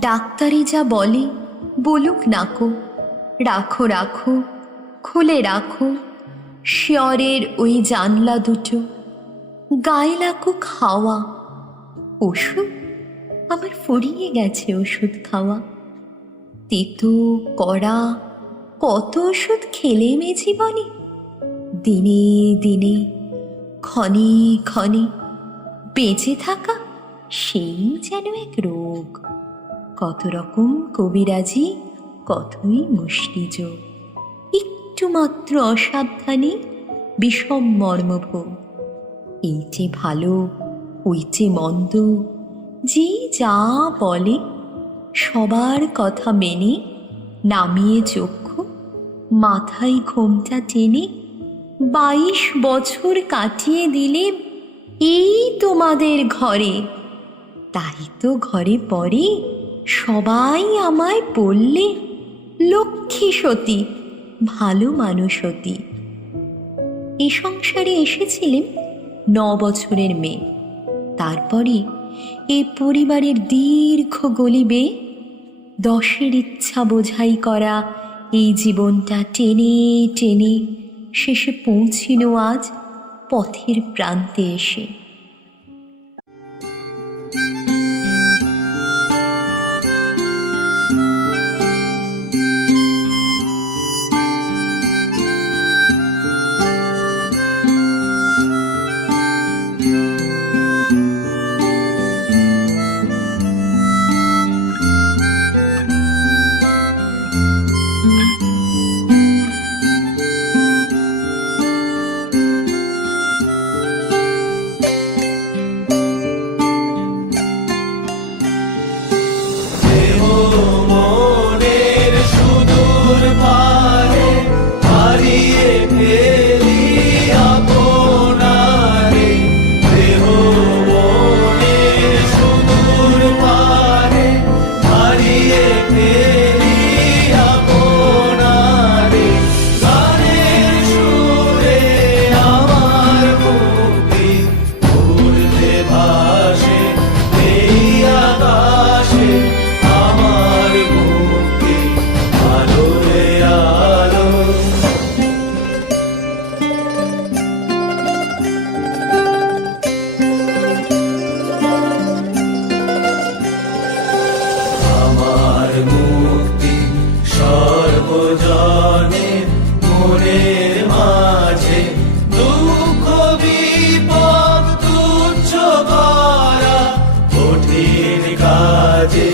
ডাক্তারি যা বলে বলুক নাকো, রাখো রাখো খুলে রাখো শিয়রের ওই জানলা দুটো, গায়ে লাগুক খাওয়া। ওষুধ আমার ফুরিয়ে গেছে, ওষুধ খাওয়া। তেতো কড়া কত ওষুধ খেলেম এ জীবনে, দিনে দিনে ক্ষণে ক্ষণে বেঁচে থাকা সেই যেন এক রোগ। কত রকম কবিরাজি, কতই মুষ্টিযোগ, একটু মাত্র অসাবধানে বিষম মর্মভোগ। এই যে ভালো ওই যে মন্দ, যে যা বলে সবার কথা মেনে নামিয়ে চক্ষু, মাথায় ঘোমটা টেনে 22 বছর কাটিয়ে দিলে এই তোমাদের ঘরে। তাই তো ঘরে পরে সবাই আমায় বললে লক্ষ্মী সতী, ভালো মানুষ সতী। এ সংসারে এসেছিলেন 9 বছরের মেয়ে। তারপরে এই পরিবারের দীর্ঘ গলি বেয়ে 10-এর ইচ্ছা বোঝাই করা এই জীবনটা টেনে টেনে শেষে পৌঁছিল আজ পথের প্রান্তে এসে। সর্বজনের মনের মাঝে দুঃখ বিপদ তুচ্ছ করা কঠিন কাজে